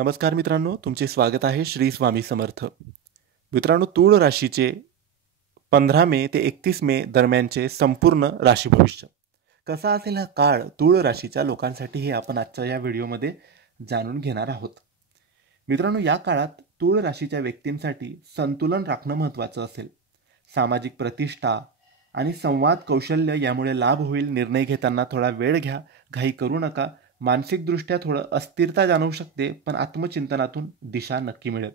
नमस्कार मित्रांनो, तुमचे स्वागत आहे श्री स्वामी समर्थ. मित्रांनो, तूळ राशीचे 15 मे ते 31 मे दरम्यानचे संपूर्ण राशी भविष्य कसा असेल हा काळ तूळ राशीच्या लोकांसाठी हे आपण आजच्या या व्हिडिओमध्ये जाणून घेणार आहोत. मित्रांनो, या काळात तूळ राशीच्या व्यक्तींसाठी संतुलन राखणं महत्त्वाचं असेल. सामाजिक प्रतिष्ठा आणि संवाद कौशल्य यामुळे लाभ होईल. निर्णय घेताना थोडा वेळ घ्या, घाई करू नका. मानसिकदृष्ट्या थोडं अस्थिरता जाणवू शकते, पण आत्मचिंतनातून दिशा नक्की मिळेल.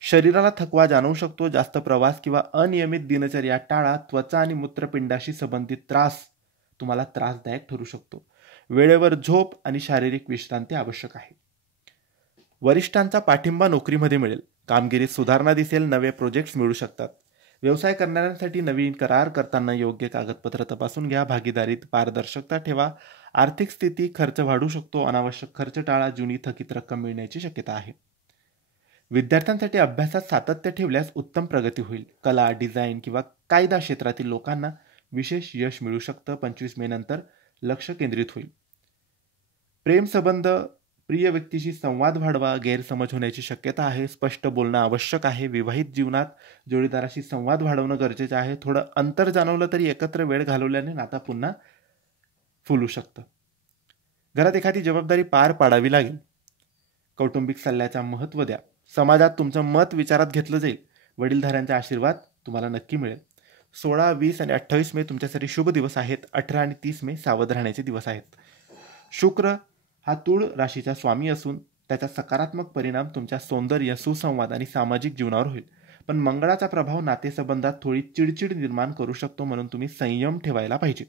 शरीराला थकवा जाणवू शकतो. जास्त प्रवास किंवा अनियमित दिनचर्या टाळा. त्वचा आणि मूत्रपिंडाशी संबंधित त्रास तुम्हाला त्रासदायक ठरू शकतो. वेळेवर झोप आणि शारीरिक विश्रांती आवश्यक आहे. वरिष्ठांचा पाठिंबा नोकरीमध्ये मिळेल. कामगिरीत सुधारणा दिसेल. नवे प्रोजेक्ट्स मिळू शकतात. व्यवसाय करणाऱ्यांसाठी नवीन करार करताना योग्य कागदपत्र तपासून घ्या. भागीदारीत पारदर्शकता ठेवा. आर्थिक स्थिती खर्च वाढू शकतो. अनावश्यक खर्च टाळा. जुनी थकीत रक्कम मिळण्याची शक्यता आहे. विद्यार्थ्यांसाठी अभ्यासात सातत्य ठेवल्यास उत्तम प्रगती होईल. कला, डिझाईन किंवा कायदा क्षेत्रातील लोकांना विशेष यश मिळू शकतं. 25 मे नंतर लक्ष केंद्रित होईल. प्रेम संबंध, प्रिय व्यक्तीशी संवाद वाढवा. गैरसमज होण्याची शक्यता आहे. स्पष्ट बोलणं आवश्यक आहे. विवाहित जीवनात जोडीदाराशी संवाद वाढवणं गरजेचं आहे. थोडं अंतर जाणवलं तरी एकत्र वेळ घालवल्याने नाता पुन्हा फुलू शकतं. घरात एखादी जबाबदारी पार पाडावी लागेल. कौटुंबिक सल्ल्याचा महत्त्व द्या. समाजात तुमचं मत विचारात घेतलं जाईल. वडीलधाऱ्यांचा आशीर्वाद तुम्हाला नक्की मिळेल. 16, 20 आणि 28 मे तुमच्यासाठी शुभ दिवस आहेत. 18 आणि 30 मे सावध राहण्याचे दिवस आहेत. शुक्र हा तूळ राशीचा स्वामी असून त्याचा सकारात्मक परिणाम तुमच्या सौंदर्य, सुसंवाद आणि सामाजिक जीवनावर होईल. पण मंगळाचा प्रभाव नातेसंबंधात थोडी चिडचिड निर्माण करू शकतो, म्हणून तुम्ही संयम ठेवायला पाहिजे.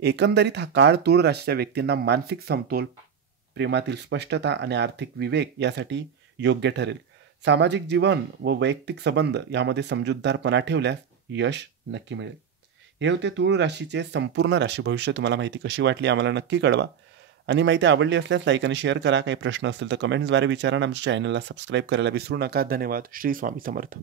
एकंदरीत हा काळ तूळ राशीच्या व्यक्तींना मानसिक समतोल, प्रेमातील स्पष्टता आणि आर्थिक विवेक यासाठी योग्य ठरेल. सामाजिक जीवन व वैयक्तिक संबंध यामध्ये समजूतदारपणा ठेवल्यास यश नक्की मिळेल. हे होते तूळ राशीचे संपूर्ण राशी भविष्य. तुम्हाला माहिती कशी वाटली आम्हाला नक्की कळवा. आणि माहिती आवडली असल्यास लाईक आणि शेअर करा. काही प्रश्न असतील तर कमेंट्सद्वारे विचारा. आमच्या चॅनलला सबस्क्राईब करायला विसरू नका. धन्यवाद. श्री स्वामी समर्थ.